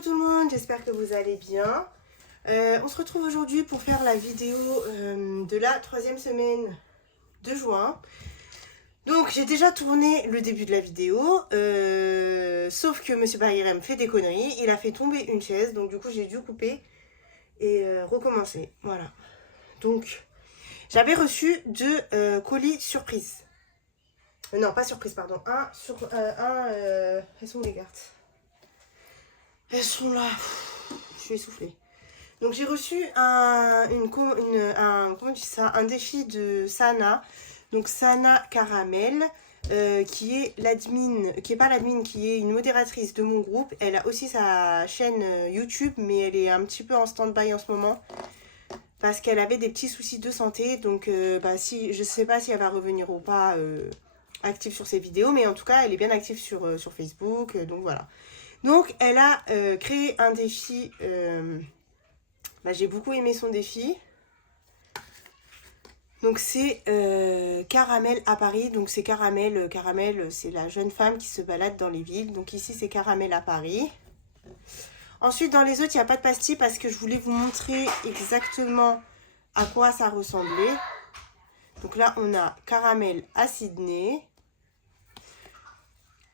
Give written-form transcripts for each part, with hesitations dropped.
Coucou tout le monde, j'espère que vous allez bien. On se retrouve aujourd'hui pour faire la vidéo de la 3e semaine de juin. Donc j'ai déjà tourné le début de la vidéo, sauf que Monsieur Barirem fait des conneries, il a fait tomber une chaise, donc du coup j'ai dû couper et recommencer. Voilà. Donc j'avais reçu 2 colis surprise. Non, pas surprise, pardon. Elles sont où les cartes? Elles sont là. Je suis essoufflée. Donc j'ai reçu un défi de Sana. Donc Sana Caramel, qui est l'admin, qui est pas l'admin, qui est une modératrice de mon groupe. Elle a aussi sa chaîne YouTube, mais elle est un petit peu en stand-by en ce moment. Parce qu'elle avait des petits soucis de santé. Donc si, je sais pas si elle va revenir ou pas active sur ses vidéos. Mais en tout cas, elle est bien active sur Facebook. Donc voilà. Donc elle a créé un défi. J'ai beaucoup aimé son défi. Donc c'est Caramel à Paris. Donc c'est Caramel, c'est la jeune femme qui se balade dans les villes. Donc ici c'est Caramel à Paris. Ensuite dans les autres il n'y a pas de pastilles parce que je voulais vous montrer exactement à quoi ça ressemblait. Donc là on a Caramel à Sydney,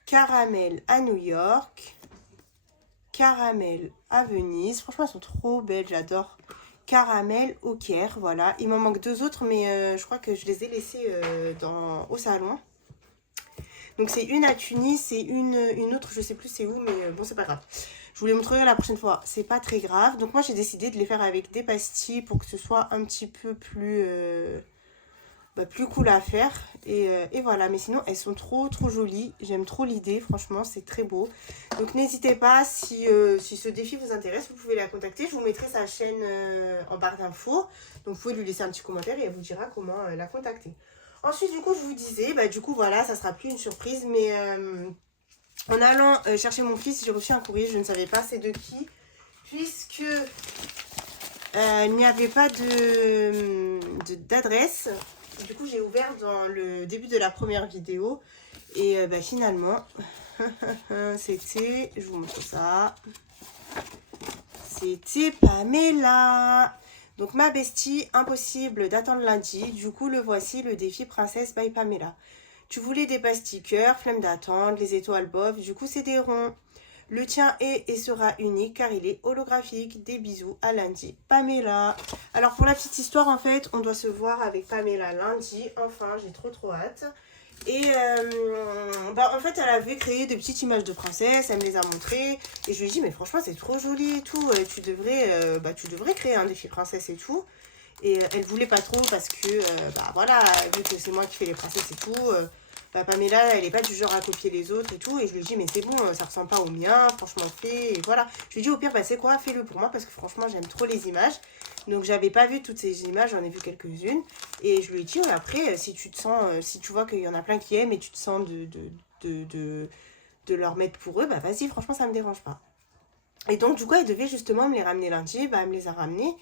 Caramel à New York, Caramel à Venise. Franchement elles sont trop belles, j'adore. Caramel au Caire, voilà. Il m'en manque 2 autres, mais je crois que je les ai laissés au salon. Donc c'est une à Tunis et une autre, je sais plus c'est où, mais bon c'est pas grave. Je vous les montrerai la prochaine fois, c'est pas très grave. Donc moi j'ai décidé de les faire avec des pastilles pour que ce soit un petit peu plus cool à faire. Et voilà, mais sinon elles sont trop jolies. J'aime trop l'idée, franchement c'est très beau. Donc n'hésitez pas, si ce défi vous intéresse, vous pouvez la contacter. Je vous mettrai sa chaîne en barre d'infos. Donc vous pouvez lui laisser un petit commentaire et elle vous dira comment la contacter. Ensuite du coup je vous disais, du coup voilà, ça sera plus une surprise. Mais en allant chercher mon fils, j'ai reçu un courrier, je ne savais pas c'est de qui. Puisque il n'y avait pas d'adresse. Du coup j'ai ouvert dans le début de la première vidéo. Et finalement, c'était, je vous montre ça, c'était Pamela. Donc ma bestie, impossible d'attendre lundi. Du coup le voici, le défi Princesse by Pamela. Tu voulais des pastilles cœur, flemme d'attendre, les étoiles bof. Du coup c'est des ronds. Le tien est et sera unique car il est holographique. Des bisous, à lundi. Pamela. Alors pour la petite histoire, en fait, on doit se voir avec Pamela lundi. Enfin, j'ai trop hâte. Et en fait, elle avait créé des petites images de princesse. Elle me les a montrées. Et je lui ai dit, mais franchement, c'est trop joli et tout. Tu devrais créer un défi princesse et tout. Et elle voulait pas trop parce que, voilà, vu que c'est moi qui fais les princesses et tout... Pamela, elle est pas du genre à copier les autres et tout. Et je lui dis, mais c'est bon, ça ressemble pas au mien, franchement, fais. Et voilà. Je lui dis, au pire, c'est quoi, fais-le pour moi parce que franchement, j'aime trop les images. Donc, j'avais pas vu toutes ces images, j'en ai vu quelques-unes. Et je lui ai dit, après, si tu te sens, si tu vois qu'il y en a plein qui aiment et tu te sens de leur mettre pour eux, vas-y, franchement, ça me dérange pas. Et donc, du coup, elle devait justement me les ramener lundi. Elle me les a ramenés.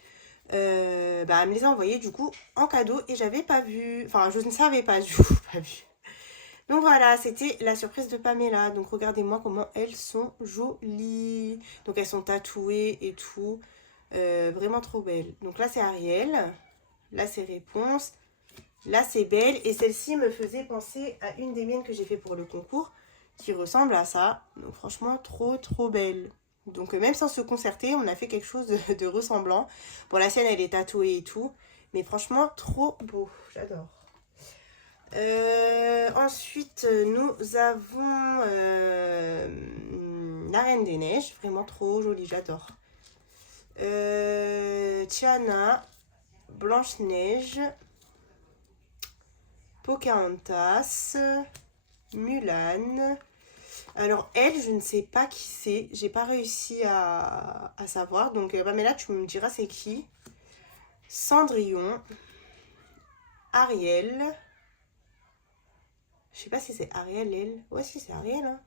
Elle me les a envoyés, du coup, en cadeau. Et j'avais pas vu. Enfin, je ne savais pas, du coup, pas vu. Donc voilà, c'était la surprise de Pamela. Donc regardez-moi comment elles sont jolies. Donc elles sont tatouées et tout. Vraiment trop belles. Donc là c'est Ariel. Là c'est Réponse. Là c'est Belle. Et celle-ci me faisait penser à une des miennes que j'ai fait pour le concours. Qui ressemble à ça. Donc franchement trop belle. Donc même sans se concerter, on a fait quelque chose de ressemblant. Bon, la sienne elle est tatouée et tout. Mais franchement trop beau. J'adore. Ensuite, nous avons la Reine des Neiges, vraiment trop jolie, j'adore. Tiana, Blanche-Neige, Pocahontas, Mulan. Alors elle, je ne sais pas qui c'est, j'ai pas réussi à savoir. Donc Pamela, tu me diras c'est qui. Cendrillon, Ariel. Je sais pas si c'est Ariel, elle. Ouais, si c'est Ariel, hein.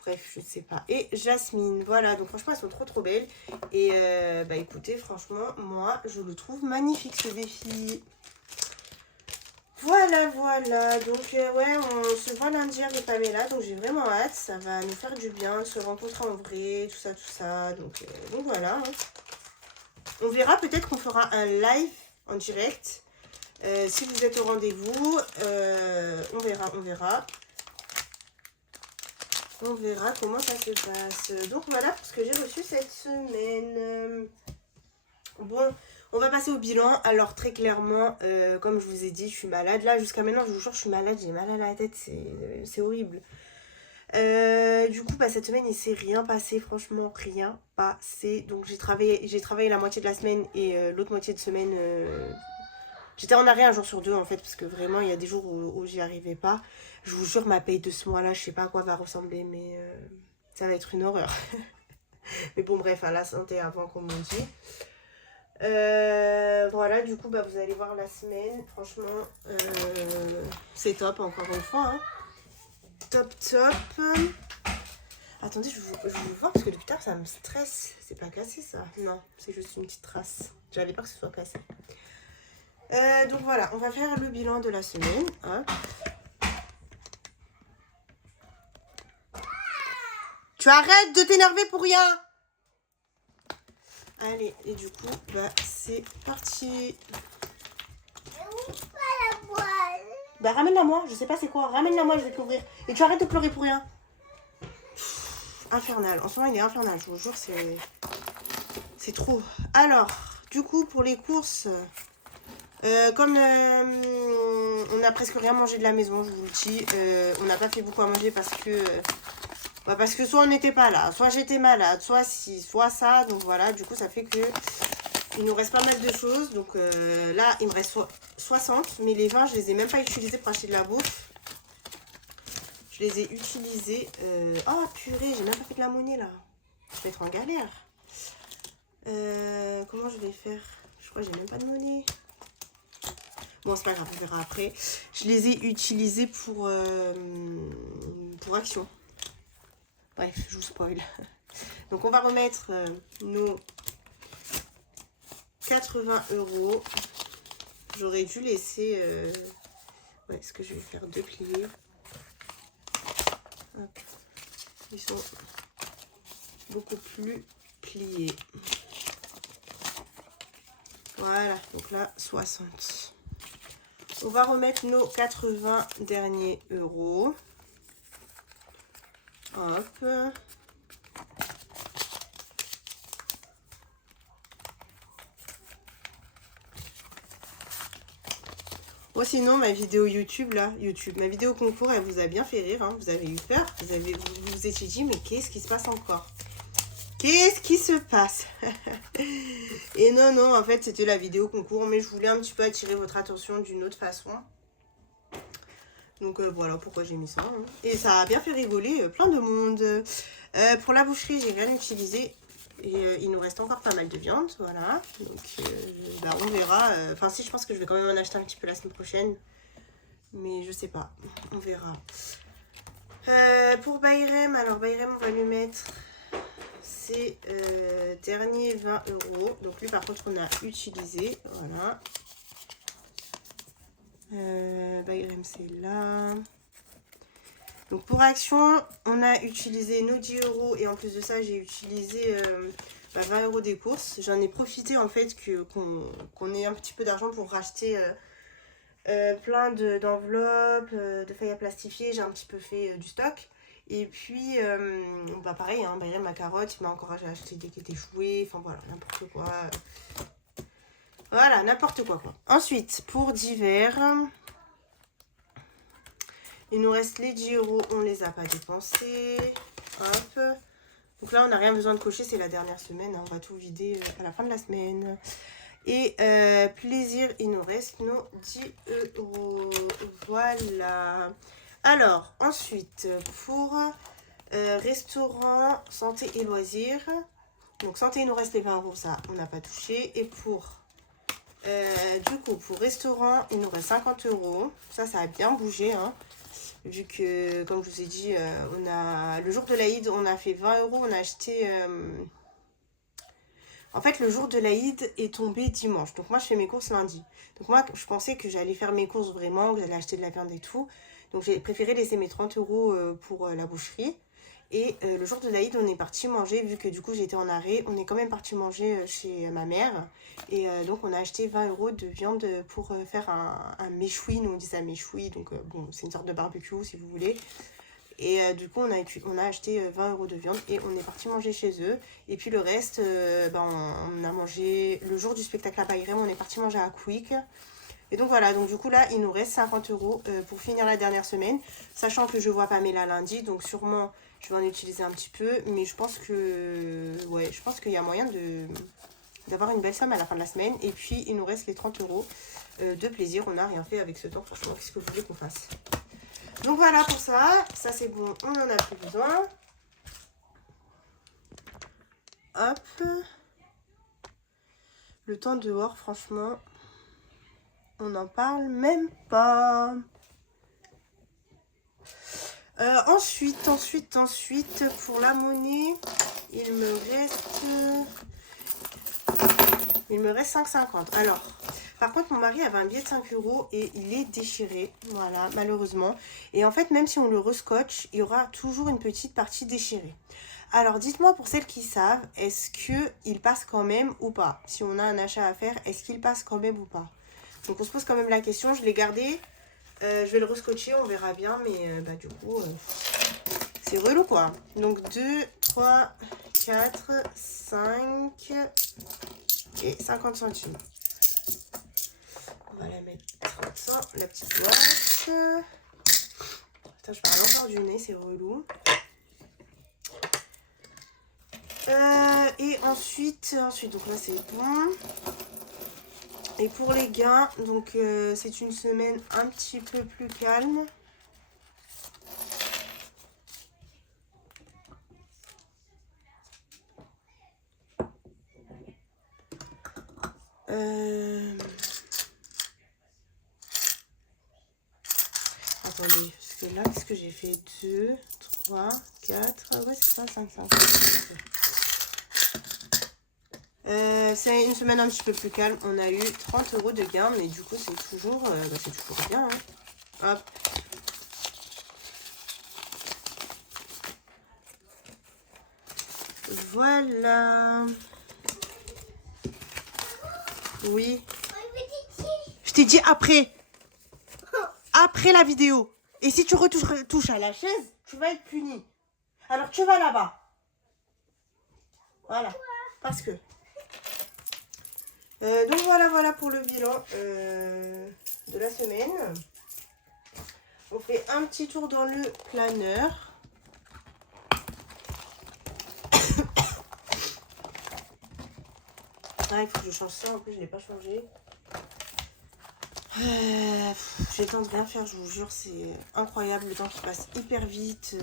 Bref, je sais pas. Et Jasmine, voilà. Donc franchement, elles sont trop belles. Et écoutez, franchement, moi, je le trouve magnifique, ce défi. Voilà, voilà. Donc, ouais, on se voit lundi avec Pamela. Donc, j'ai vraiment hâte. Ça va nous faire du bien de se rencontrer en vrai, tout ça, tout ça. Donc voilà. Hein. On verra, peut-être qu'on fera un live en direct. Si vous êtes au rendez-vous, on verra, on verra. On verra comment ça se passe. Donc, voilà pour ce que j'ai reçu cette semaine. Bon, on va passer au bilan. Alors très clairement, comme je vous ai dit, je suis malade. Là, jusqu'à maintenant, je vous jure, je suis malade. J'ai mal à la tête, c'est horrible. Du coup, bah, cette semaine, il s'est rien passé. Franchement, rien passé. Donc j'ai travaillé la moitié de la semaine et l'autre moitié de semaine... J'étais en arrêt un jour sur deux en fait, parce que vraiment, il y a des jours où j'y arrivais pas. Je vous jure, ma paye de ce mois-là, je sais pas à quoi va ressembler, mais ça va être une horreur. Mais bon, bref, hein, la santé avant, comme on dit. Voilà, du coup, bah, vous allez voir la semaine. Franchement, c'est top, encore une fois. Hein. Top, top. Attendez, je vous voir parce que depuis tard, ça me stresse. C'est pas cassé, ça? Non, c'est juste une petite trace. J'avais peur que ce soit cassé. Donc voilà, on va faire le bilan de la semaine. Hein. Tu arrêtes de t'énerver pour rien! Allez, et du coup, bah, c'est parti. Bah, ramène-la moi, je sais pas c'est quoi. Ramène-la moi, je vais te l'ouvrir. Et tu arrêtes de pleurer pour rien. Infernal. En ce moment, il est infernal, je vous jure, c'est trop. Alors, du coup, pour les courses, comme on a presque rien mangé de la maison, je vous le dis, on n'a pas fait beaucoup à manger parce que soit on n'était pas là, soit j'étais malade, soit ci, soit ça. Donc voilà, du coup, ça fait que il nous reste pas mal de choses. Donc là, il me reste 60, mais les 20, je les ai même pas utilisés pour acheter de la bouffe. Je les ai utilisés. Oh purée, j'ai même pas fait de la monnaie là. Je vais être en galère. Comment je vais faire? Je crois que j'ai même pas de monnaie. Bon, c'est pas grave, on verra après. Je les ai utilisés pour Action. Bref, je vous spoil. Donc, on va remettre nos 80 €. J'aurais dû laisser... Ouais, ce que je vais faire, 2 pliés. Hop. Ils sont beaucoup plus pliés. Voilà, donc là, 60. On va remettre nos 80 derniers euros. Hop. Moi, sinon, ma vidéo YouTube, là, ma vidéo concours, elle vous a bien fait rire. Hein. Vous avez eu peur. Vous vous étiez dit, mais qu'est-ce qui se passe encore? Qu'est-ce qui se passe? Et non, en fait, c'était la vidéo concours, mais je voulais un petit peu attirer votre attention d'une autre façon. Donc voilà pourquoi j'ai mis ça. Hein. Et ça a bien fait rigoler plein de monde. Pour la boucherie, j'ai rien utilisé. Et il nous reste encore pas mal de viande. Voilà. Donc bah, on verra. Enfin si, je pense que je vais quand même en acheter un petit peu la semaine prochaine. Mais je sais pas. On verra. Pour Bayrem, alors Bayrem, on va lui mettre ses derniers 20 €. Donc lui par contre on a utilisé. Voilà. Bayrem c'est là. Donc pour Action, on a utilisé nos 10 € et en plus de ça, j'ai utilisé 20 € des courses. J'en ai profité en fait qu'on ait un petit peu d'argent pour racheter plein d'enveloppes, de feuilles à plastifier. J'ai un petit peu fait du stock. Et puis, bah pareil, hein, Bayrem, ma carotte, il m'a encouragé à acheter des échoués. Enfin voilà, n'importe quoi. Voilà, n'importe quoi. Ensuite, pour divers... Il nous reste les 10 €, on les a pas dépensés. Hop. Donc là, on n'a rien besoin de cocher, c'est la dernière semaine. Hein. On va tout vider à la fin de la semaine. Et plaisir, il nous reste nos 10 €. Voilà. Alors, ensuite, pour restaurant, santé et loisirs. Donc, santé, il nous reste les 20 €, ça, on n'a pas touché. Et pour... du coup, pour restaurant, il nous reste 50 €. Ça a bien bougé, hein. Vu que, comme je vous ai dit, le jour de l'Aïd, on a fait 20 €. On a acheté... En fait, le jour de l'Aïd est tombé dimanche. Donc moi, je fais mes courses lundi. Donc moi, je pensais que j'allais faire mes courses vraiment, que j'allais acheter de la viande et tout. Donc j'ai préféré laisser mes 30 € pour la boucherie. Et le jour de l'Aïd, on est parti manger, vu que du coup j'étais en arrêt. On est quand même parti manger chez ma mère. Et donc on a acheté 20 € de viande pour faire un méchoui. Nous on dit ça méchoui. Donc bon, c'est une sorte de barbecue si vous voulez. Et du coup, on a acheté 20 € de viande et on est parti manger chez eux. Et puis le reste, on a mangé le jour du spectacle à Bayrem, on est parti manger à Quick. Et donc voilà, donc du coup là, il nous reste 50 € pour finir la dernière semaine. Sachant que je vois Pamela lundi, donc sûrement je vais en utiliser un petit peu. Mais je pense que, ouais, je pense qu'il y a moyen d'avoir une belle somme à la fin de la semaine. Et puis il nous reste les 30 € de plaisir. On n'a rien fait avec ce temps, franchement, qu'est-ce que vous voulez qu'on fasse? Donc voilà pour ça. Ça c'est bon, on n'en a plus besoin. Hop. Le temps dehors, franchement, on n'en parle même pas. Ensuite, pour la monnaie, il me reste 5,50. Alors, par contre, mon mari avait un billet de 5 € et il est déchiré. Voilà, malheureusement. Et en fait, même si on le rescotche, il y aura toujours une petite partie déchirée. Alors, dites-moi pour celles qui savent, est-ce qu'il passe quand même ou pas? Si on a un achat à faire, est-ce qu'il passe quand même ou pas? Donc, on se pose quand même la question. Je l'ai gardé. Je vais le rescotcher, on verra bien. Mais du coup, c'est relou quoi. Donc, 2, 3, 4, 5 et 50 centimes. On va la mettre comme ça, la petite boîte. Attends, je parle encore du nez, c'est relou. Et ensuite, donc là c'est bon. Et pour les gains, donc c'est une semaine un petit peu plus calme. Attendez, parce que là, qu'est-ce que j'ai fait? 2, 3, 4, ouais c'est ça, 5, 5. C'est une semaine un petit peu plus calme. On a eu 30 € de gain, mais du coup, c'est toujours bien. Hein. Hop. Voilà. Oui. Je t'ai dit après. Après la vidéo. Et si tu retouches à la chaise, tu vas être puni. Alors, tu vas là-bas. Voilà. Parce que... donc voilà pour le bilan de la semaine. On fait un petit tour dans le planeur. Ah, il faut que je change ça. En plus, je ne l'ai pas changé. J'ai le temps de rien faire, je vous jure. C'est incroyable. Le temps qui passe hyper vite.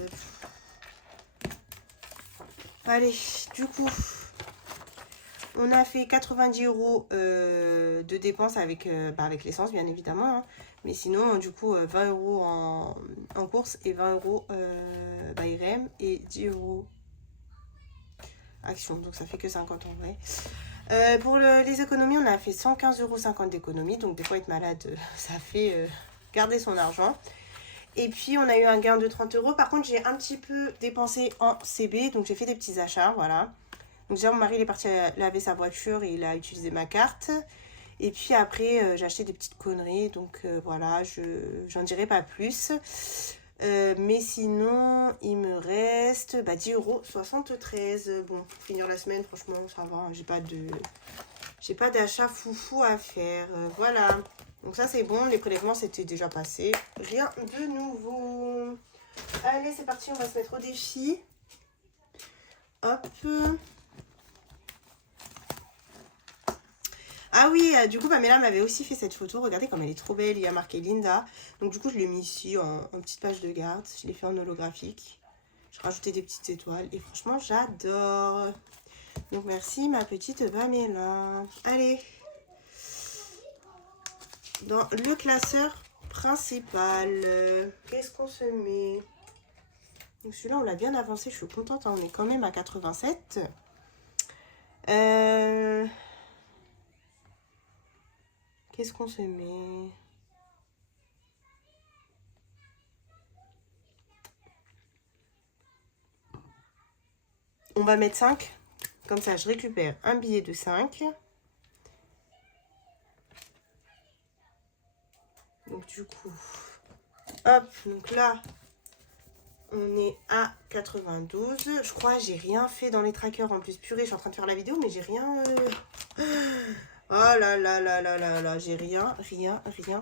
Allez, du coup... On a fait 90 € de dépenses avec l'essence, bien évidemment. Hein. Mais sinon, du coup, 20 € en course et 20 € Bayrem et 10 € Action. Donc, ça fait que 50 en vrai. Pour les économies, on a fait 115,50 € d'économies. Donc, des fois, être malade, ça fait garder son argent. Et puis, on a eu un gain de 30 €. Par contre, j'ai un petit peu dépensé en CB. Donc, j'ai fait des petits achats, voilà. Donc déjà, mon mari il est parti laver sa voiture et il a utilisé ma carte. Et puis après, j'ai acheté des petites conneries. Donc voilà, j'en dirai pas plus. Mais sinon, il me reste 10,73 €. Bon, pour finir la semaine, franchement, ça va. J'ai pas d'achat foufou à faire. Voilà. Donc ça, c'est bon. Les prélèvements, c'était déjà passé. Rien de nouveau. Allez, c'est parti. On va se mettre au défi. Hop. Ah oui, du coup, Pamela m'avait aussi fait cette photo. Regardez comme elle est trop belle. Il y a marqué Linda. Donc, du coup, je l'ai mis ici en petite page de garde. Je l'ai fait en holographique. J'ai rajouté des petites étoiles. Et franchement, j'adore. Donc, merci, ma petite Pamela. Allez. Dans le classeur principal, qu'est-ce qu'on se met? Donc, celui-là, on l'a bien avancé. Je suis contente. Hein. On est quand même à 87. Qu'est-ce qu'on se met? On va mettre 5. Comme ça, je récupère un billet de 5. Donc du coup, hop, donc là, on est à 92. Je crois que j'ai rien fait dans les trackers en plus. Purée, je suis en train de faire la vidéo, mais j'ai rien... Oh là là là là là là, j'ai rien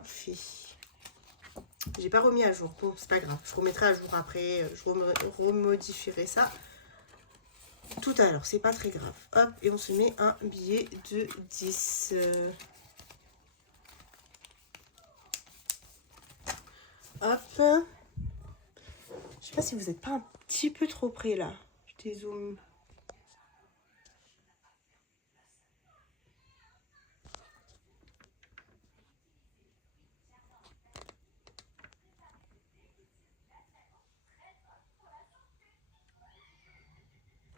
fait. J'ai pas remis à jour. Bon, c'est pas grave. Je remettrai à jour après. Je remodifierai ça tout à l'heure. C'est pas très grave. Hop, et on se met un billet de 10. Hop. Je sais pas si vous n'êtes pas un petit peu trop près là. Je dézoome.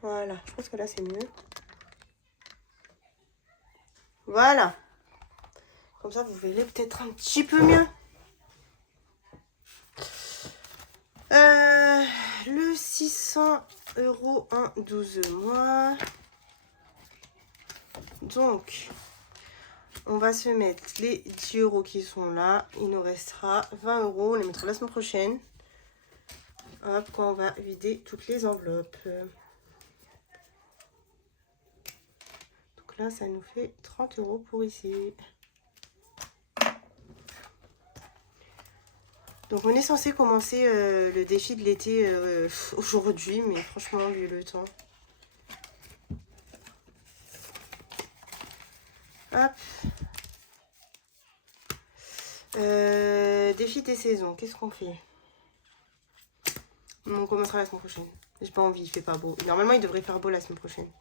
Voilà, je pense que là c'est mieux. Voilà. Comme ça vous verrez peut-être un petit peu mieux. Le 600 € en 12 mois. Donc, on va se mettre les 10 € qui sont là. Il nous restera 20 €. On les mettra la semaine prochaine. Hop, quand on va vider toutes les enveloppes. Donc là, ça nous fait 30 € pour ici. Donc on est censé commencer le défi de l'été aujourd'hui, mais franchement, vu le temps. Hop. Défi des saisons, qu'est-ce qu'on fait? On commencera la semaine prochaine. J'ai pas envie, il fait pas beau. Normalement, il devrait faire beau la semaine prochaine.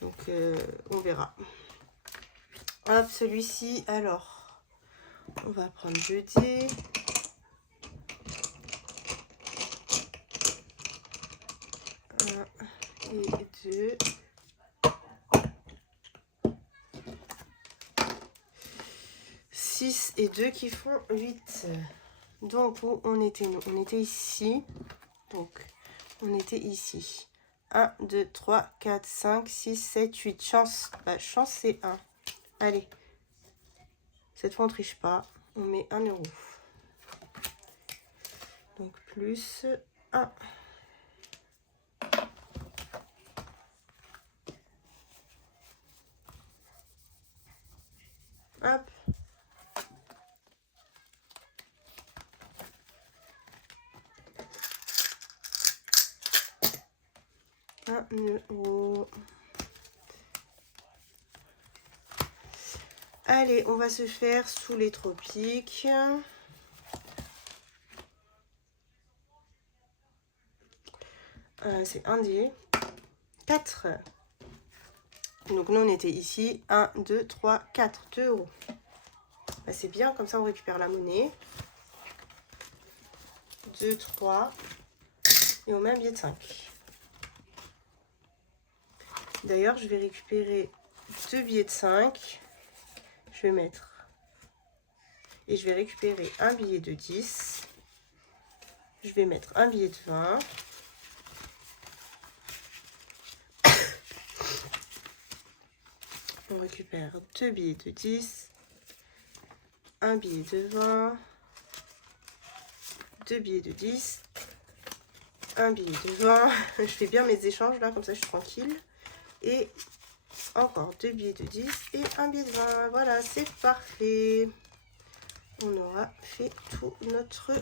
Donc, on verra. Hop, celui-ci, alors, on va prendre 2 dés. Et 2. Et 2 qui font 8. Donc, où on était nous? On était ici. Donc, on était ici. 1, 2, 3, 4, 5, 6, 7, 8. Chance. Bah, chance, c'est 1. Allez. Cette fois, on triche pas. On met 1 €. Donc, plus 1. Hop. €. Allez, on va se faire sous les tropiques. C'est un dé. 4. Donc nous, on était ici. 1, 2, 3, 4. 2 €. Bah, c'est bien, comme ça, on récupère la monnaie. 2, 3. Et on met un billet de 5. D'ailleurs, je vais récupérer 2 billets de 5. Je vais mettre. Et je vais récupérer un billet de 10. Je vais mettre un billet de 20. On récupère 2 billets de 10. Un billet de 20. 2 billets de 10. Un billet de 20. Je fais bien mes échanges là, comme ça je suis tranquille. Et encore 2 billets de 10 et un billet de 20. Voilà, c'est parfait. On aura fait tout notre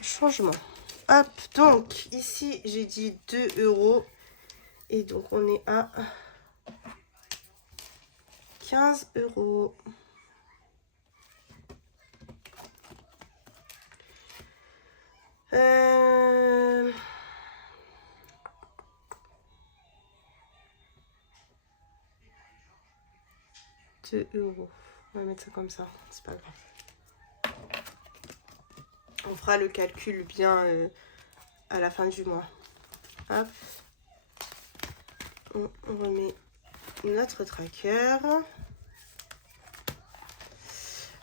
changement. Hop, donc ici j'ai dit 2 €. Et donc on est à 15 €. Euh... 2 €. On va mettre ça comme ça, c'est pas grave. On fera le calcul bien à la fin du mois. Hop. On remet notre tracker.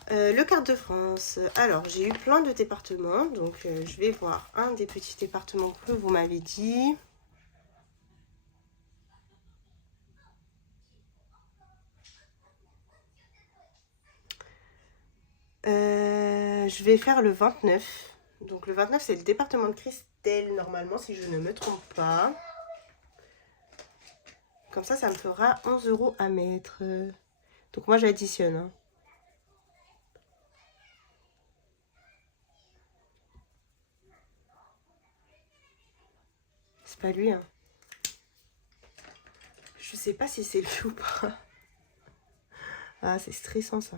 Le carte de France. Alors, j'ai eu plein de départements. Donc, je vais voir un des petits départements que vous m'avez dit. Je vais faire le 29. Donc, le 29, c'est le département de Christelle, normalement, si je ne me trompe pas. Comme ça me fera 11 € à mettre. Donc, moi, j'additionne. Hein. C'est pas lui, hein. Je sais pas si c'est lui ou pas. Ah, c'est stressant, ça.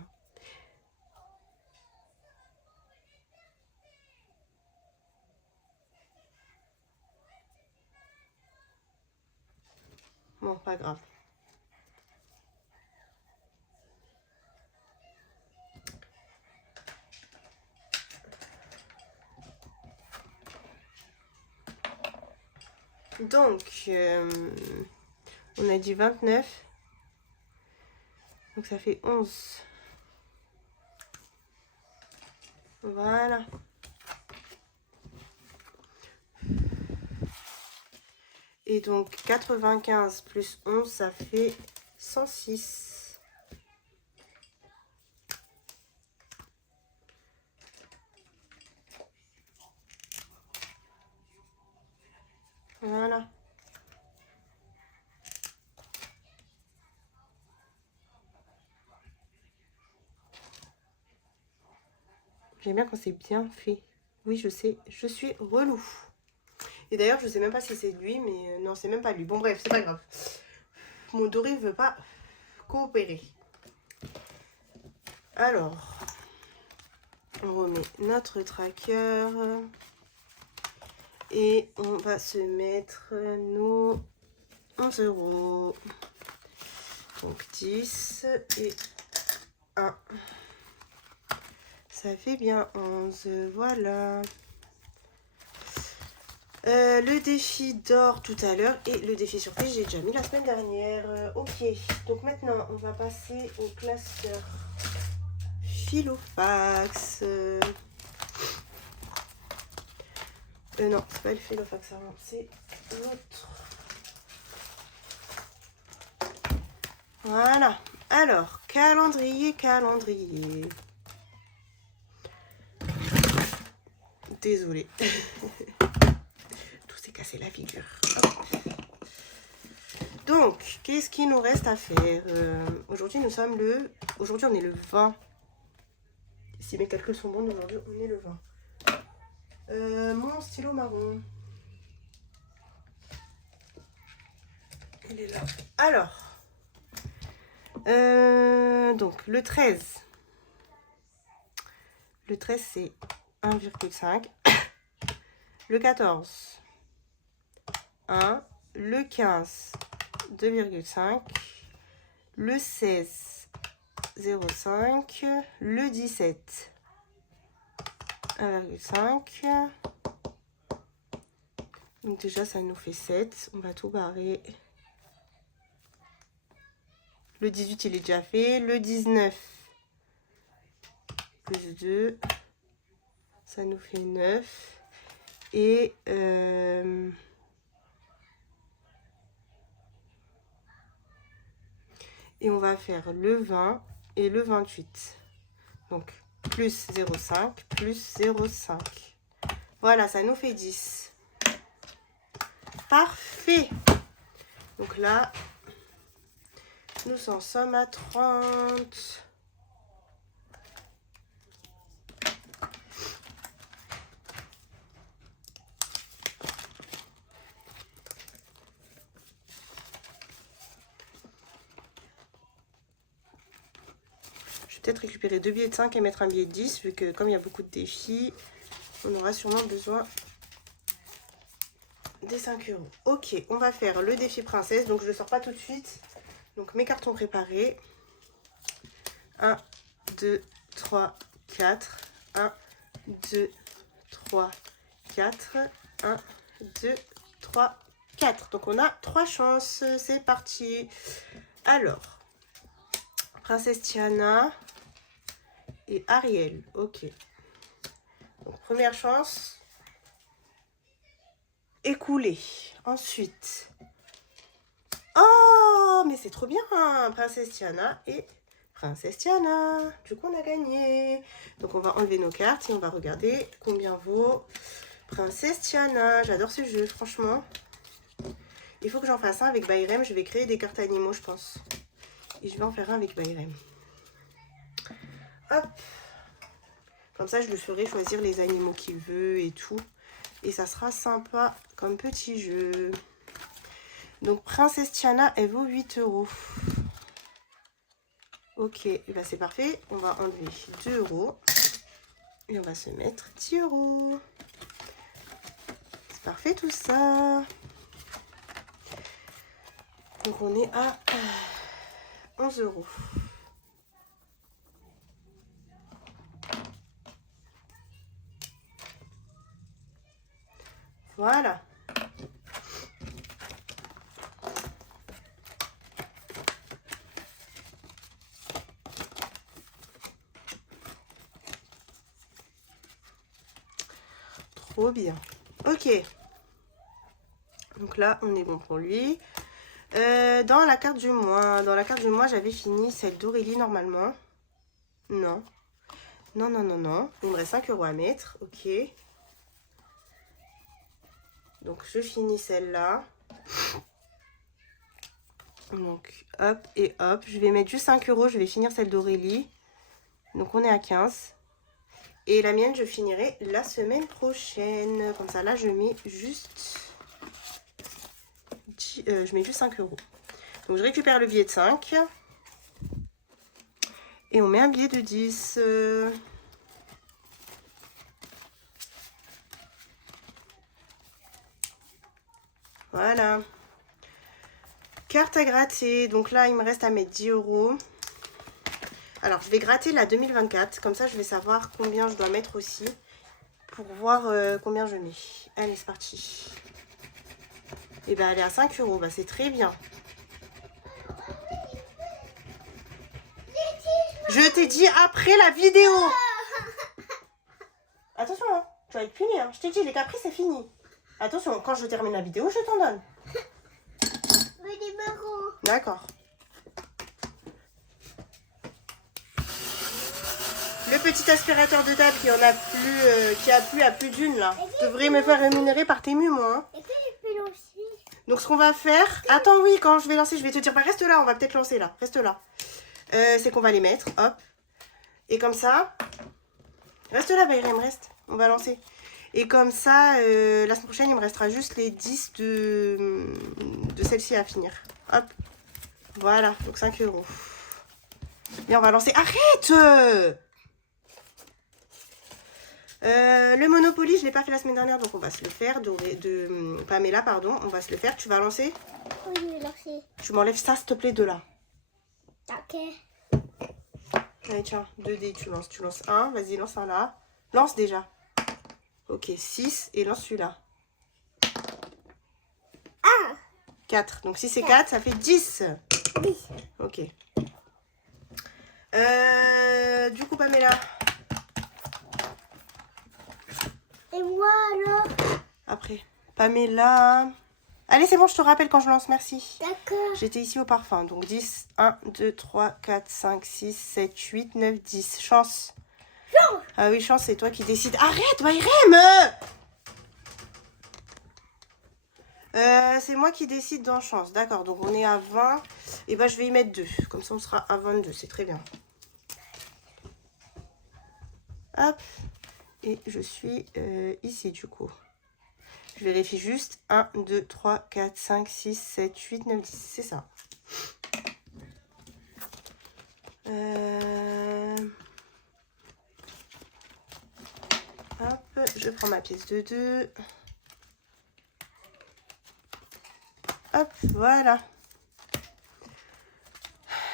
Bon, pas grave. Donc, on a dit 29. Donc, ça fait 11. Voilà. Et donc, 95 plus 11, ça fait 106. Voilà. J'aime bien quand c'est bien fait. Oui, je sais, je suis relou. Et d'ailleurs, je sais même pas si c'est lui, mais non, c'est même pas lui. Bon, bref, c'est pas grave. Mon doré veut pas coopérer. Alors, on remet notre tracker. Et on va se mettre nos 11 €. Donc 10 et 1. Ça fait bien 11. Voilà. Le défi d'or tout à l'heure et le défi surprise, j'ai déjà mis la semaine dernière. Ok, donc maintenant, on va passer au classeur Filofax. Non, c'est pas le Filofax, c'est l'autre. Voilà. Alors, calendrier. Désolée. Tout s'est cassé la figure. Donc, qu'est-ce qu'il nous reste à faire? Aujourd'hui, nous sommes le... Aujourd'hui, on est le 20. Si mes calculs sont bons, aujourd'hui, on est le 20. Mon stylo marron. Il est là. Alors. Donc, le 13. Le 13, c'est 1,5. Le 14, 1. Le 15, 2,5. Le 16, 0,5. Le 17, 1,5. Donc déjà, ça nous fait 7. On va tout barrer. Le 18, il est déjà fait. Le 19, plus 2. Ça nous fait 9. Et on va faire le 20 et le 28. Donc, plus 0,5, plus 0,5. Voilà, ça nous fait 10. Parfait. Donc là, nous en sommes à 30. Peut-être récupérer 2 billets de 5 et mettre un billet de 10, vu que comme il y a beaucoup de défis, on aura sûrement besoin des 5 €. Ok, on va faire le défi princesse, donc je ne le sors pas tout de suite. Donc mes cartons préparés. 1, 2, 3, 4. 1, 2, 3, 4. 1, 2, 3, 4. 4. Donc on a 3 chances. C'est parti. Alors, Princesse Tiana et Ariel. Ok. Donc première chance. Écoulée. Ensuite. Oh, mais c'est trop bien. Princesse Tiana et Princesse Tiana. Du coup, on a gagné. Donc on va enlever nos cartes et on va regarder combien vaut Princesse Tiana. J'adore ce jeu, franchement. Il faut que j'en fasse un avec Bayrem. Je vais créer des cartes animaux, je pense. Et je vais en faire un avec Bayrem. Hop. Comme ça, je lui ferai choisir les animaux qu'il veut et tout. Et ça sera sympa comme petit jeu. Donc, Princesse Tiana, elle vaut 8 €. Ok, et ben c'est parfait. On va enlever 2 €. Et on va se mettre 10 €. C'est parfait tout ça. Donc, on est à 11 €. Voilà. Trop bien. Ok. Donc là, on est bon pour lui. Dans la carte du mois, j'avais fini celle d'Aurélie normalement. Non. Non, non, non, non. Il me reste 5 € à mettre. Ok. Donc, je finis celle-là. Donc, hop et hop. Je vais mettre juste 5 €. Je vais finir celle d'Aurélie. Donc, on est à 15. Et la mienne, je finirai la semaine prochaine. Comme ça, là, je mets juste... je mets juste 5 €. Donc, je récupère le billet de 5. Et on met un billet de 10. Voilà. Carte à gratter. Donc là, il me reste à mettre 10 €. Alors, je vais gratter la 2024. Comme ça, je vais savoir combien je dois mettre aussi. Pour voir combien je mets. Allez, c'est parti. Et ben, elle est à 5 €. Bah, c'est très bien. Je t'ai dit après la vidéo. Attention, hein. Tu vas être puni. Hein. Je t'ai dit, les caprices, c'est fini. Attention, quand je termine la vidéo, je t'en donne. D'accord. Le petit aspirateur de table qui en a plus, qui a plu à plus d'une là. Tu devrais me faire rémunérer par tes mûs, moi. Hein. Donc ce qu'on va faire... Attends, oui, quand je vais lancer, je vais te dire, bah reste là, on va peut-être lancer là. Reste là. C'est qu'on va les mettre, hop. Et comme ça... Reste là, Bayrem, reste. On va lancer. Et comme ça, la semaine prochaine, il me restera juste les 10 de celle-ci à finir. Hop. Voilà, donc 5 €. Et on va lancer... Arrête! Le Monopoly, je ne l'ai pas fait la semaine dernière, donc on va se le faire. De Pamela, pardon, on va se le faire. Tu vas lancer? Oui, je vais lancer. Tu m'enlèves ça, s'il te plaît, de là. Ok. Allez, tiens, 2 dés, tu lances un. Vas-y, lance un là. Lance déjà. Ok, 6 et lance celui-là. 4. Donc si c'est 4, ça fait 10. Oui. Ok. Du coup, Pamela. Et moi alors? Après. Pamela. Allez, c'est bon, je te rappelle quand je lance, merci. D'accord. J'étais ici au parfum. Donc 10, 1, 2, 3, 4, 5, 6, 7, 8, 9, 10. Chance. Chance. Ah oui, chance, c'est toi qui décides. Arrête, Bayrem! C'est moi qui décide dans chance. D'accord, donc on est à 20. Et bah, je vais y mettre 2. Comme ça, on sera à 22. C'est très bien. Hop. Et je suis ici, du coup. Je vérifie juste. 1, 2, 3, 4, 5, 6, 7, 8, 9, 10. C'est ça. Hop, je prends ma pièce de 2. Hop, voilà.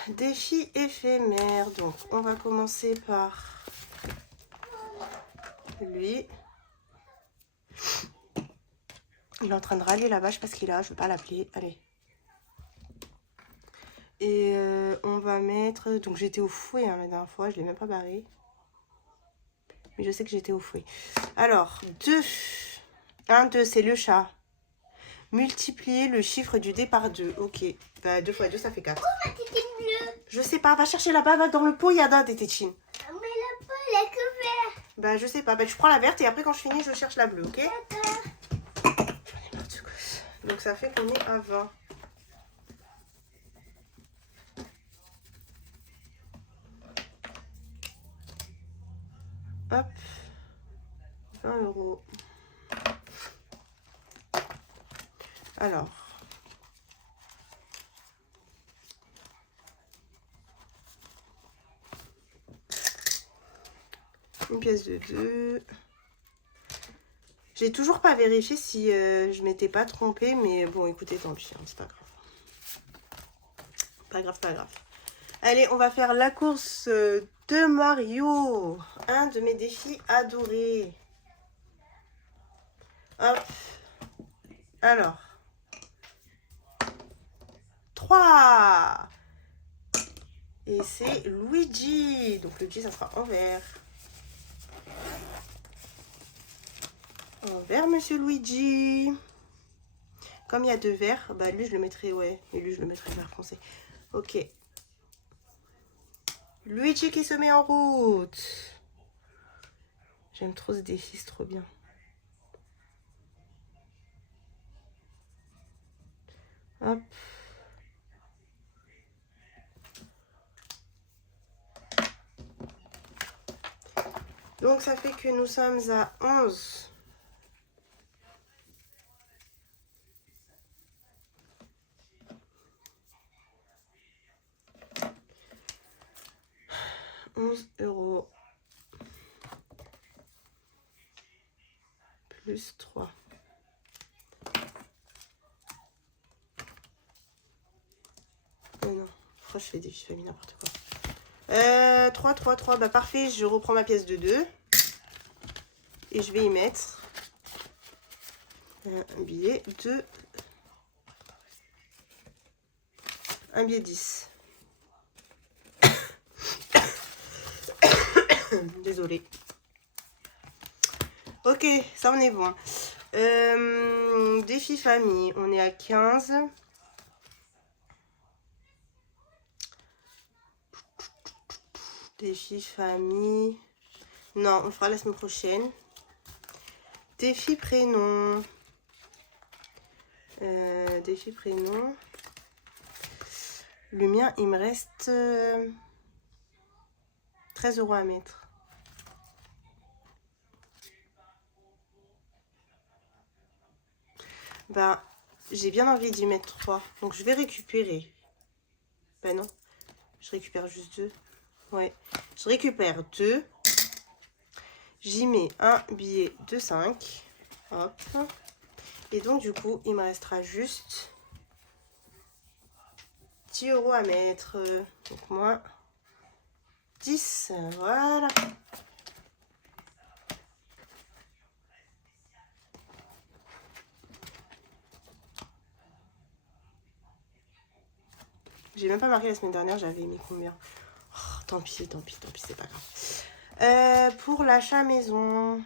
Défi éphémère. Donc, on va commencer par lui. Il est en train de râler là-bas, je sais pas ce qu'il a, je veux pas l'appeler. Allez. Et on va mettre... Donc j'étais au fouet hein, la dernière fois, je l'ai même pas barré. Mais je sais que j'étais au fouet. Alors, 2. 1, 2, c'est le chat. Multiplier le chiffre du dé par 2. Ok. Bah, 2 fois 2, ça fait 4. Pourquoi ma tétine bleue? Je sais pas, va chercher là-bas, va dans le pot, il y a des tétines. Mais le pot, il est que vert. Bah, je sais pas. Bah, tu prends la verte et après, quand je finis, je cherche la bleue, ok? D'accord. N'importe quoi. Donc, ça fait qu'on est à 20. Hop. 20 €. Alors. Une pièce de 2. J'ai toujours pas vérifié si je m'étais pas trompée, mais bon, écoutez, tant pis, hein, c'est pas grave. Pas grave, pas grave. Allez, on va faire la course de Mario. Un de mes défis adorés. Hop. Alors. 3. Et c'est Luigi. Donc Luigi, ça sera en vert. En vert, monsieur Luigi. Comme il y a 2 verts, bah lui, je le mettrai, ouais. Et lui, je le mettrai vert foncé. Ok. Luigi qui se met en route. J'aime trop ce défi, c'est trop bien. Hop. Donc ça fait que nous sommes à 11. €. Plus 3. Oh non, pourquoi je fais des familles n'importe quoi. 3, 3, 3, bah parfait, je reprends ma pièce de 2. Et je vais y mettre un billet de... Un billet 10. Désolée. Ok, ça on est bon. Défi famille, on est à 15. Défi famille. Non, on le fera la semaine prochaine. Défi prénom. Défi prénom. Le mien, il me reste 13 € à mettre. Ben, j'ai bien envie d'y mettre 3. Donc, je vais récupérer. Ben non. Je récupère juste 2. Ouais. Je récupère 2. J'y mets un billet de 5. Hop. Et donc, du coup, il me restera juste 10 € à mettre. Donc, moins 10. Voilà. J'ai même pas marqué la semaine dernière, j'avais mis combien. Oh, tant pis, tant pis, tant pis, c'est pas grave. Pour l'achat maison.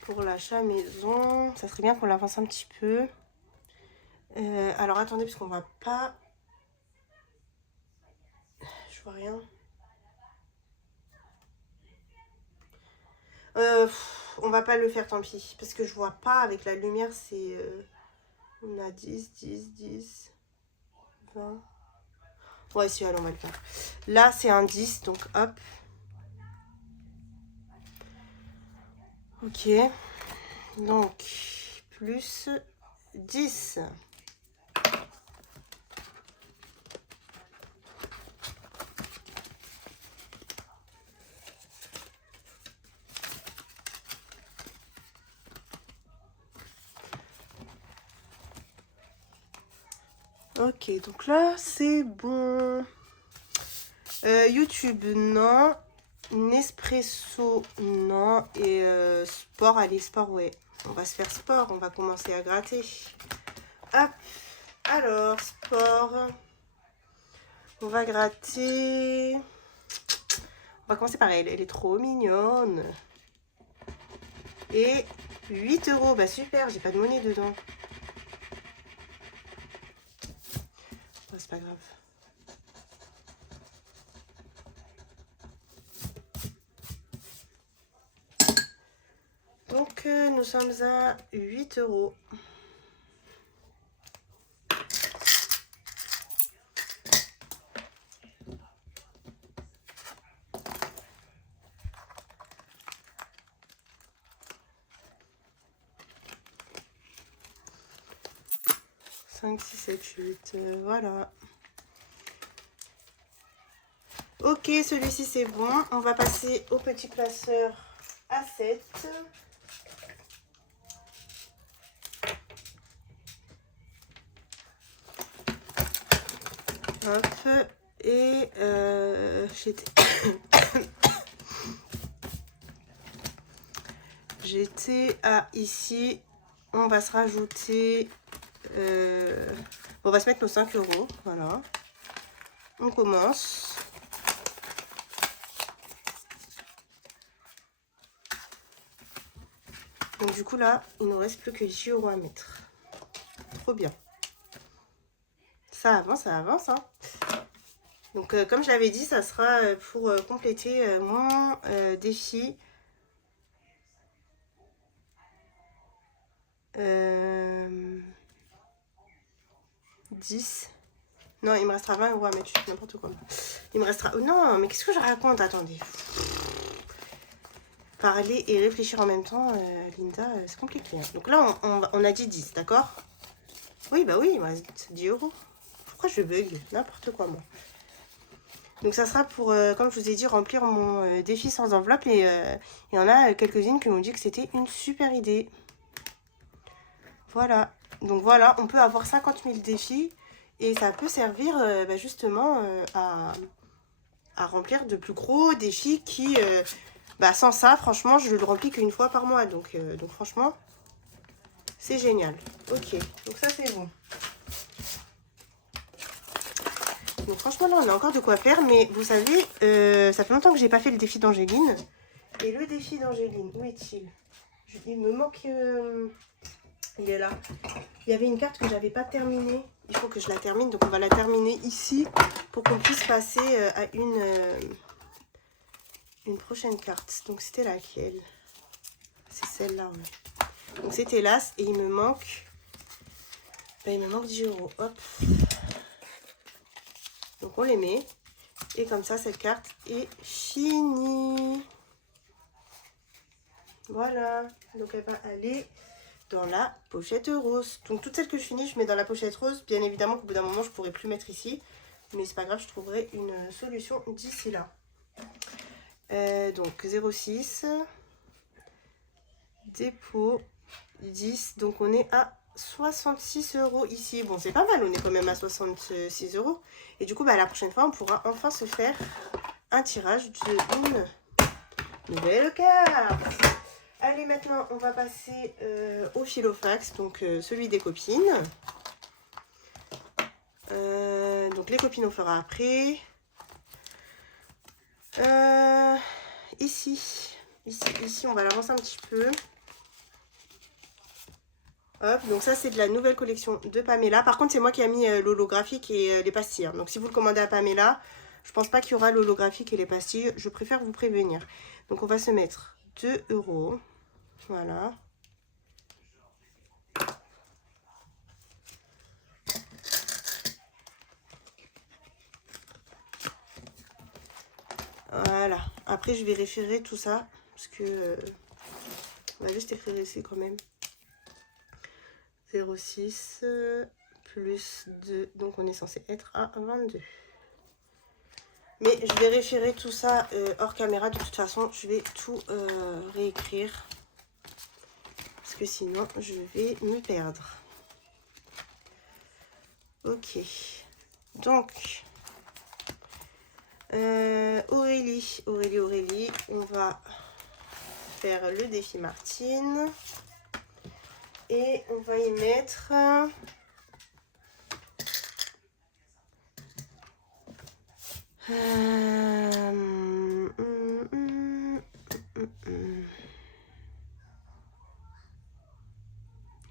Pour l'achat maison, ça serait bien qu'on l'avance un petit peu. Alors attendez, parce qu'on va pas... Je vois rien. On va pas le faire, tant pis. Parce que je vois pas avec la lumière, c'est... on a 10, 10, 10, 20... Ouais, si, allez, on va le faire. Là, c'est un 10, donc hop. Ok. Donc, plus 10. Ok, donc là, c'est bon. YouTube, non. Nespresso, non. Et sport, allez, sport, ouais. On va se faire sport, on va commencer à gratter. Hop, alors, sport. On va gratter. On va commencer par elle, elle est trop mignonne. Et 8 €, bah super, j'ai pas de monnaie dedans. Oh, c'est pas grave. Donc nous sommes à 8 €. « 5, 6, 7, 8, voilà. Ok, celui-ci c'est bon. On va passer au petit placeur à 7. Hop, et j'étais à ici. On va se rajouter... on va se mettre nos 5 €. Voilà. On commence. Donc du coup là, il ne nous reste plus que 10 € à mettre. Trop bien. Ça avance, hein. Donc comme je l'avais dit, ça sera pour compléter mon défi. 10. Non, il me restera 20 € à mettre, je fais n'importe quoi. Il me restera... Oh, non, mais qu'est-ce que je raconte? Attendez. Parler et réfléchir en même temps, Linda, c'est compliqué. Hein. Donc là, on a dit 10, d'accord? Oui, bah oui, il me reste 10 €. Pourquoi je bug? N'importe quoi, moi. Donc ça sera pour, comme je vous ai dit, remplir mon défi sans enveloppe. Et il y en a quelques-unes qui m'ont dit que c'était une super idée. Voilà. Donc voilà, on peut avoir 50 000 défis. Et ça peut servir bah, justement à remplir de plus gros défis qui... bah, sans ça, franchement, je le remplis qu'une fois par mois. Donc franchement, c'est génial. Ok, donc ça c'est bon. Donc franchement, là, on a encore de quoi faire. Mais vous savez, ça fait longtemps que j'ai pas fait le défi d'Angéline. Et le défi d'Angéline, où est-il? Il me manque... il est là. Il y avait une carte que j'avais pas terminée. Il faut que je la termine. Donc on va la terminer ici pour qu'on puisse passer à une prochaine carte. Donc c'était laquelle? C'est celle-là. Ouais. Donc c'était l'As et il me manque... Ben, il me manque 10 €. Hop. Donc on les met. Et comme ça, cette carte est finie. Voilà. Donc elle va aller dans la pochette rose. Donc toutes celles que je finis, je mets dans la pochette rose. Bien évidemment qu'au bout d'un moment, je ne pourrai plus mettre ici. Mais c'est pas grave, je trouverai une solution d'ici là. Donc 0,6. Dépôt 10. Donc on est à 66 € ici. Bon, c'est pas mal, on est quand même à 66 €. Et du coup, bah, la prochaine fois, on pourra enfin se faire un tirage d'une nouvelle carte. Allez, maintenant, on va passer au filofax, donc celui des copines. Donc les copines, on fera après. Ici, on va l'avancer un petit peu. Hop, donc ça c'est de la nouvelle collection de Pamela. Par contre c'est moi qui ai mis l'holographique et les pastilles. Hein. Donc si vous le commandez à Pamela, je pense pas qu'il y aura l'holographique et les pastilles. Je préfère vous prévenir. Donc on va se mettre 2 €. Voilà. Voilà. Après je vérifierai tout ça. Parce que... on va juste écrire ici quand même. 0,6 plus 2. Donc on est censé être à 22. Mais je vérifierai tout ça hors caméra. De toute façon, je vais tout réécrire. Parce que sinon, je vais me perdre. Ok. Donc, Aurélie, on va faire le défi Martine. Et on va y mettre...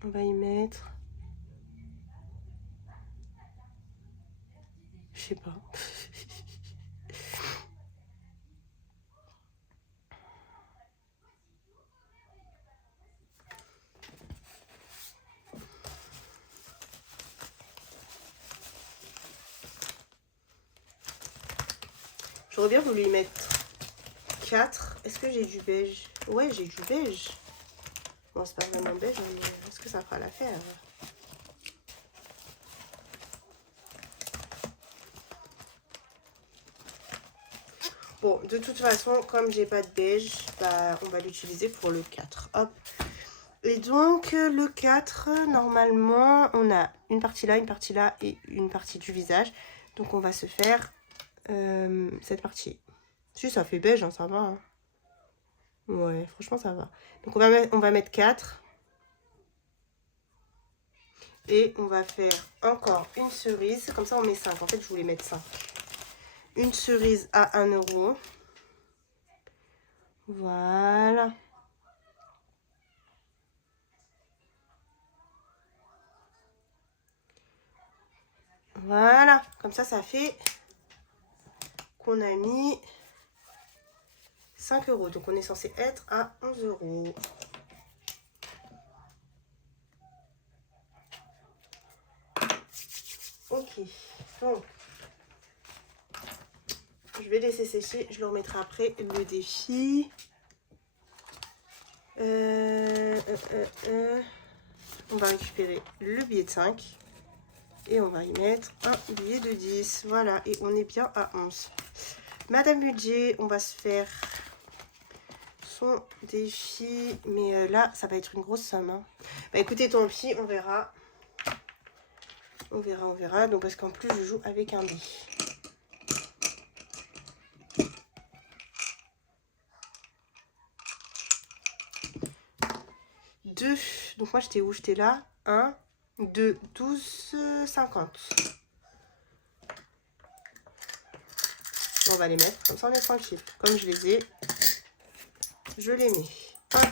On va y mettre... Je sais pas. J'aurais bien voulu y mettre 4. Est-ce que j'ai du beige? Ouais, j'ai du beige. Bon, c'est pas vraiment beige, mais est-ce que ça fera l'affaire? Bon, de toute façon, comme j'ai pas de beige, bah, on va l'utiliser pour le 4. Hop. Et donc, le 4, normalement, on a une partie là et une partie du visage. Donc, on va se faire cette partie. Si, ça fait beige, hein, ça va. Hein. Ouais, franchement, ça va. Donc, on va mettre 4. Et on va faire encore une cerise. Comme ça, on met 5. En fait, je voulais mettre 5. Une cerise à 1 €. Voilà. Voilà. Comme ça fait qu'on a mis 5 €. Donc, on est censé être à 11 €. Ok. Donc, je vais laisser sécher. Je le remettrai après le défi. On va récupérer le billet de 5. Et on va y mettre un billet de 10. Voilà. Et on est bien à 11. Madame Budget, on va se faire son défi. Mais là, ça va être une grosse somme. Hein. Bah écoutez, tant pis, on verra. On verra. Donc, parce qu'en plus, je joue avec un dé. Donc moi j'étais où? J'étais là. 1, 2, 12, 50. Bon, on va les mettre. Comme ça on est tranquille. Comme je les ai, je les mets. Hop.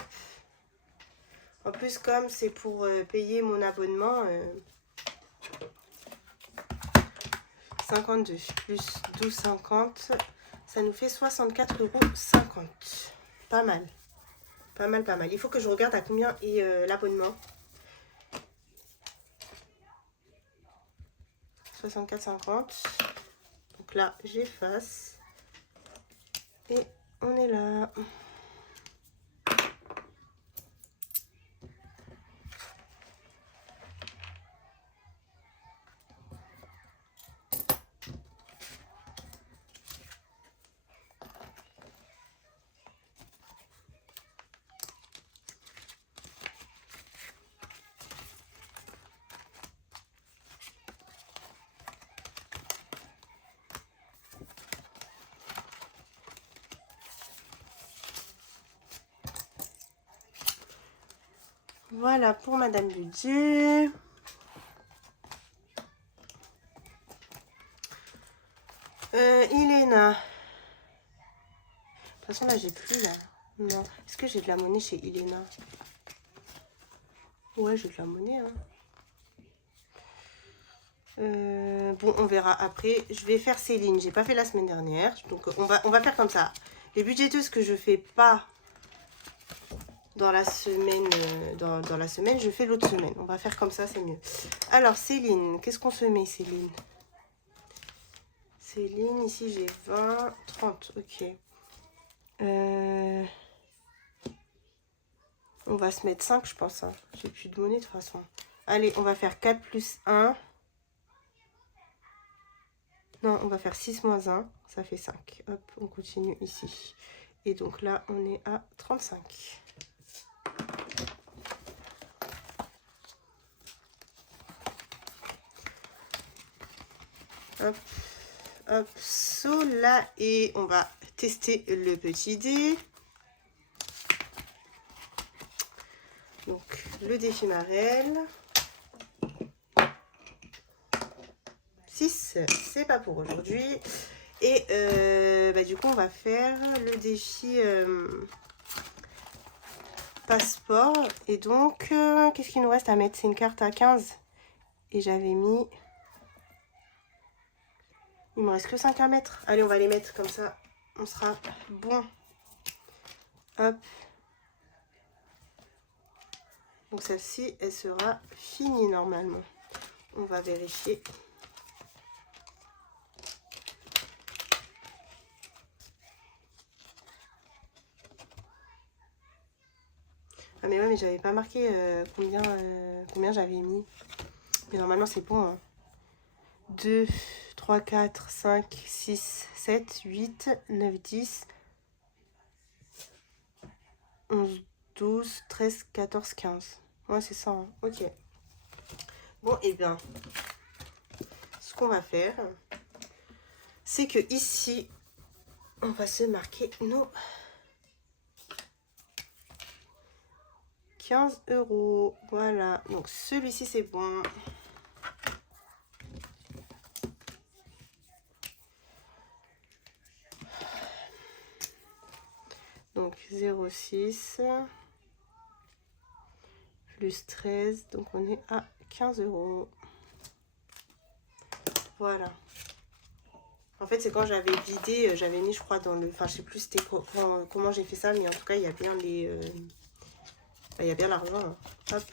En plus, comme c'est pour payer mon abonnement, 52 plus 12,50, ça nous fait 64,50 €. Pas mal. Pas mal. Il faut que je regarde à combien est l'abonnement. 64,50. Donc là, j'efface. Et on est là. Voilà pour Madame Budget. Iléna. De toute façon, là, j'ai plus, là. Non. Est-ce que j'ai de la monnaie chez Iléna? Ouais, j'ai de la monnaie, hein. Bon, on verra après. Je vais faire Céline. J'ai pas fait la semaine dernière. Donc, on va faire comme ça. Les budgéteuses que je fais pas dans la semaine, dans la semaine, je fais l'autre semaine. On va faire comme ça, c'est mieux. Alors, Céline. Qu'est-ce qu'on se met, Céline? Céline, ici, j'ai 20, 30. Ok. On va se mettre 5, je pense. Hein. J'ai plus de monnaie de toute façon. Allez, on va faire 4 plus 1. Non, on va faire 6 moins 1. Ça fait 5. Hop, on continue ici. Et donc là, on est à 35. Hop. Hop, Sola. Et on va tester le petit dé. Donc, le défi Marelle. 6, c'est pas pour aujourd'hui. Et du coup, on va faire le défi passeport. Et donc, qu'est-ce qu'il nous reste à mettre? C'est une carte à 15. Et j'avais mis... Il me reste que 5 à mettre. Allez, on va les mettre comme ça. On sera bon. Hop. Donc celle-ci, elle sera finie normalement. On va vérifier. Ah mais ouais, mais j'avais pas marqué combien j'avais mis. Mais normalement c'est bon. Hein. 2, 3, 4, 5, 6, 7, 8, 9, 10, 11, 12, 13, 14, 15. Ouais, c'est ça. Hein. Ok. Bon, et bien, ce qu'on va faire, c'est que ici, on va se marquer nos 15 €. Voilà. Donc, celui-ci, c'est bon. Donc 0,6 plus 13, donc on est à 15 €. Voilà. En fait, c'est quand j'avais vidé, j'avais mis, je crois, dans le... Enfin, je sais plus c'était comment j'ai fait ça, mais en tout cas, il y a bien les... il y a bien l'argent. Hein. Hop.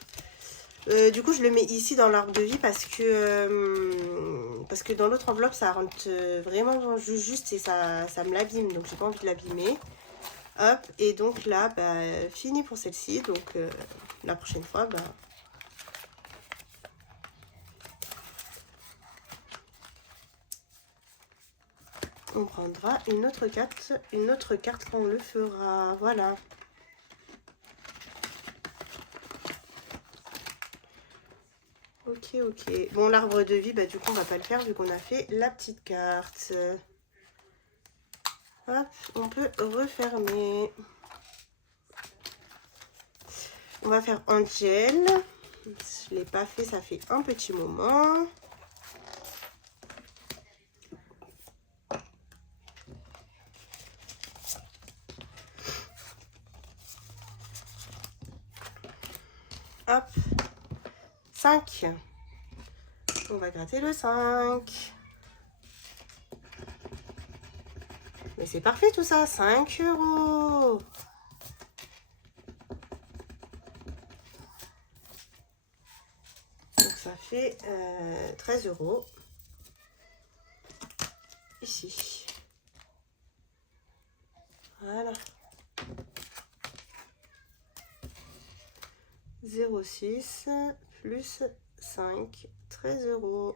Du coup, je le mets ici dans l'arbre de vie parce que dans l'autre enveloppe, ça rentre vraiment juste et ça me l'abîme. Donc, j'ai pas envie de l'abîmer. Hop, et donc là, fini pour celle-ci. Donc, la prochaine fois, on prendra une autre carte quand on le fera. Voilà. Ok, ok. Bon, l'arbre de vie, du coup, on va pas le faire vu qu'on a fait la petite carte. Hop, on peut refermer. On va faire Angel. Je ne l'ai pas fait, ça fait un petit moment. Hop. 5. On va gratter le 5. Mais c'est parfait tout ça, 5 €. Donc ça fait 13 €. Ici. Voilà. 0,6 plus 5, 13 €.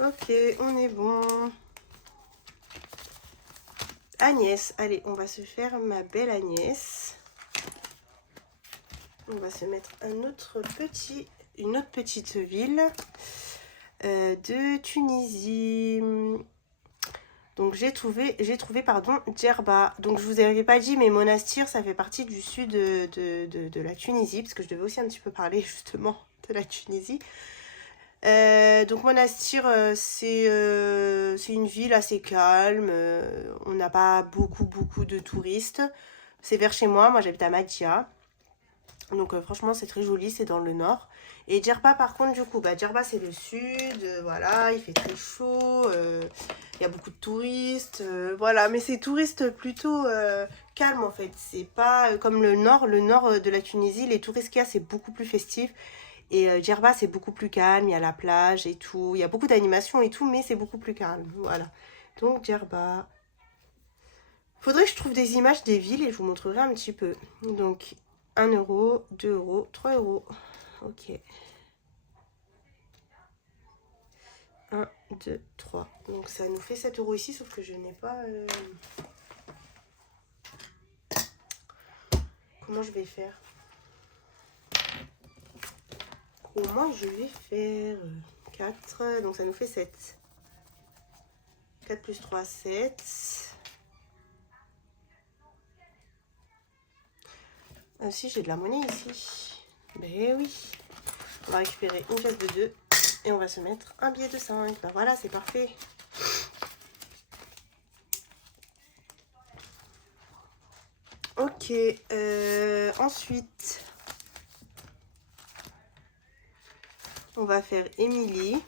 Ok, on est bon. Agnès, allez, on va se faire ma belle Agnès. On va se mettre une autre petite ville de Tunisie. Donc j'ai trouvé Djerba. Donc je vous avais pas dit, mais Monastir, ça fait partie du sud de la Tunisie, parce que je devais aussi un petit peu parler justement de la Tunisie. Donc Monastir, c'est une ville assez calme. On n'a pas beaucoup de touristes. C'est vers chez moi. Moi j'habite à Matia. Donc franchement c'est très joli, c'est dans le nord. Et Djerba par contre du coup, Djerba c'est le sud, voilà, il fait très chaud, il y a beaucoup de touristes, voilà, mais c'est touristes plutôt calme en fait. C'est pas comme le nord de la Tunisie, les touristes qu'il y a c'est beaucoup plus festif. Et Djerba c'est beaucoup plus calme, il y a la plage et tout, il y a beaucoup d'animations et tout, mais c'est beaucoup plus calme, voilà. Donc Djerba. Faudrait que je trouve des images des villes et je vous montrerai un petit peu. Donc 1 €, 2 €, 3 €. Ok. 1, 2, 3. Donc ça nous fait 7 € ici, sauf que je n'ai pas... Comment je vais faire? Comment je vais faire 4, donc ça nous fait 7. 4 plus 3, 7. Ah si, j'ai de la monnaie ici. Ben oui. On va récupérer une pièce de 2 et on va se mettre un billet de 5. Ben voilà, c'est parfait. Ok, ensuite, on va faire Émilie.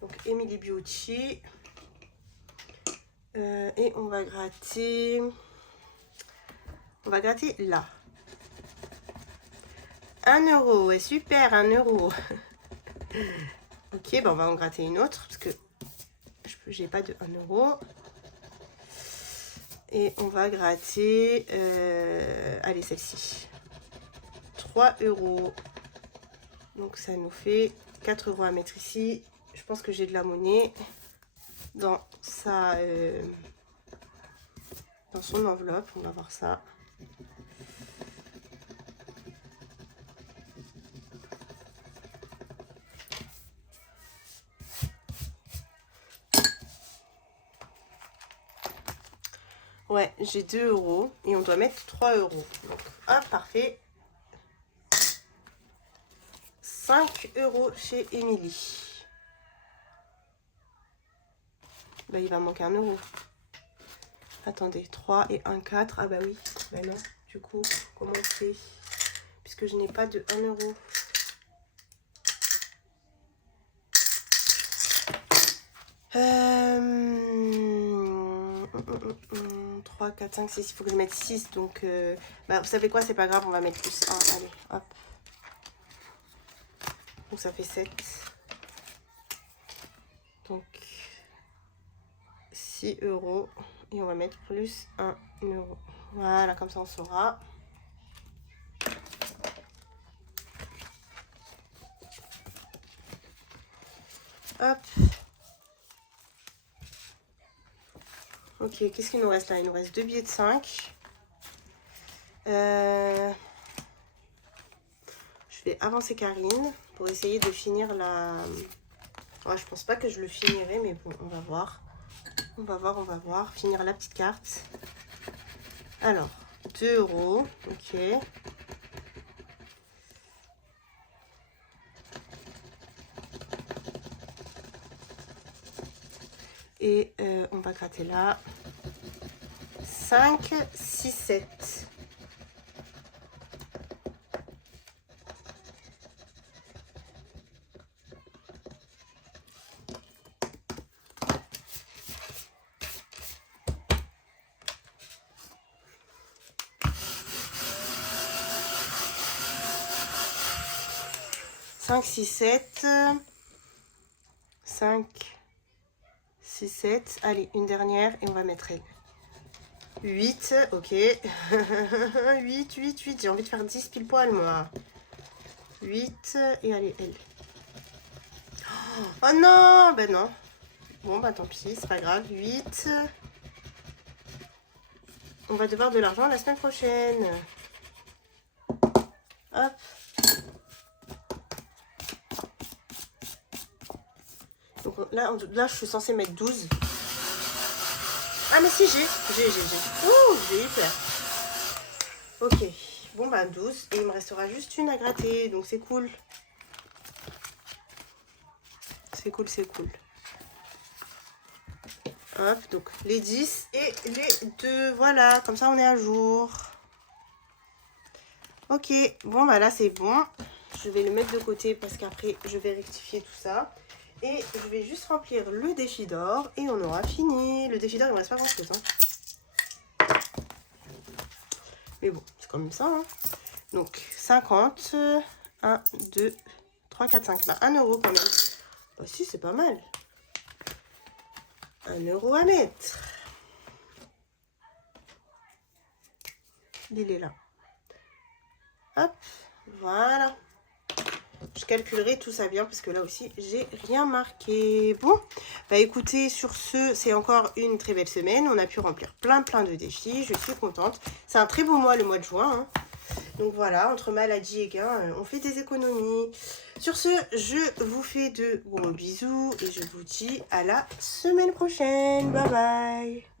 Donc Émilie Beauty. Et on va gratter là. 1 €, ouais, super, 1 €. Ok, ben on va en gratter une autre parce que j'ai pas de 1 €. Et on va gratter, allez, celle-ci. 3 €. Donc ça nous fait 4 € à mettre ici. Je pense que j'ai de la monnaie dans son enveloppe. On va voir ça. Ouais, j'ai 2 € et on doit mettre 3 €. Donc, hop, parfait. 5 € chez Émilie. Bah, il va manquer 1 €. Attendez, 3 et 1, 4. Ah bah oui, bah non. Du coup, comment on fait? Puisque je n'ai pas de 1 €. 3, 4, 5, 6. Il faut que je mette 6. Donc, bah, vous savez quoi? C'est pas grave, on va mettre plus 1. Allez, hop. Donc, ça fait 7. Donc, 6 €. Et on va mettre plus 1 €. Voilà, comme ça on saura. Hop. Ok, qu'est-ce qu'il nous reste là? Il nous reste 2 billets de 5. Je vais avancer Karine pour essayer de finir la... Ouais, je pense pas que je le finirai, mais bon, on va voir. On va voir. Finir la petite carte. Alors, 2 €. Ok. Et on va gratter là. 5, 6, 7. Cinq, 6, 7. 5, 6, 7. Allez, une dernière et on va mettre elle. 8, ok. 8, 8, 8. J'ai envie de faire 10 pile poil, moi. 8, et allez, elle. Oh non, ben non. Bon, bah tant pis, c'est pas grave. 8. On va devoir de l'argent la semaine prochaine. Hop. Donc là, je suis censée mettre 12. Ah, mais si, j'ai. Ouh, j'ai eu peur. Ok. Bon, bah 12. Et il me restera juste une à gratter. Donc c'est cool. C'est cool, c'est cool. Hop, donc les 10 et les 2. Voilà, comme ça on est à jour. Ok, bon bah là c'est bon. Je vais le mettre de côté parce qu'après je vais rectifier tout ça. Et je vais juste remplir le défi d'or et on aura fini. Le défi d'or, il me reste pas grand chose. Hein. Mais bon, c'est quand même ça. Hein. Donc 50. 1, 2, 3, 4, 5. Bah 1 € quand même. Bah si, c'est pas mal. 1 € à mettre. Il est là. Hop, voilà. Je calculerai tout ça bien parce que là aussi, j'ai rien marqué. Bon, bah écoutez, sur ce, c'est encore une très belle semaine. On a pu remplir plein de défis. Je suis contente. C'est un très beau mois, le mois de juin. Hein. Donc voilà, entre maladie et gain, on fait des économies. Sur ce, je vous fais de gros bisous et je vous dis à la semaine prochaine. Bye bye.